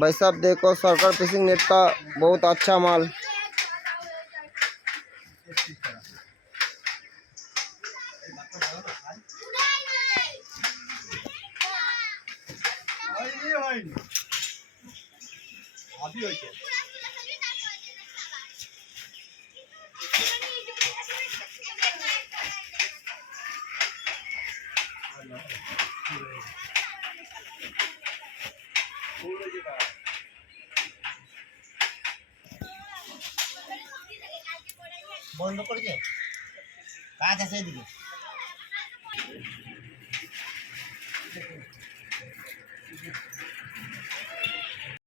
भाई साहब देखो सरकार फिशिंग नेट का बहुत अच्छा माल। বন্ধ করেছে কাজ আছে এদিকে।